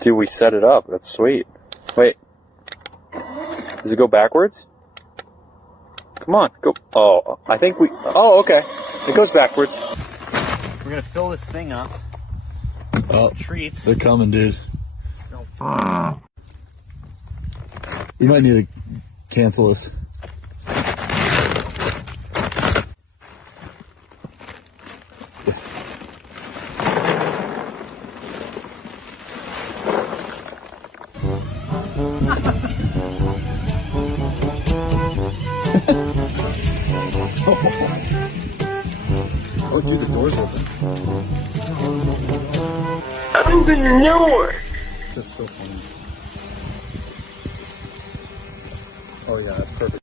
Dude, we set it up. That's sweet. Wait. Does it go backwards? Come on, go. Oh, I think we... Oh, okay. It goes backwards. We're gonna fill this thing up. Oh, treats. They're coming, dude. No. You might need to cancel this. Oh, dude, the door's open. Open the door! That's so funny. Oh yeah, that's perfect.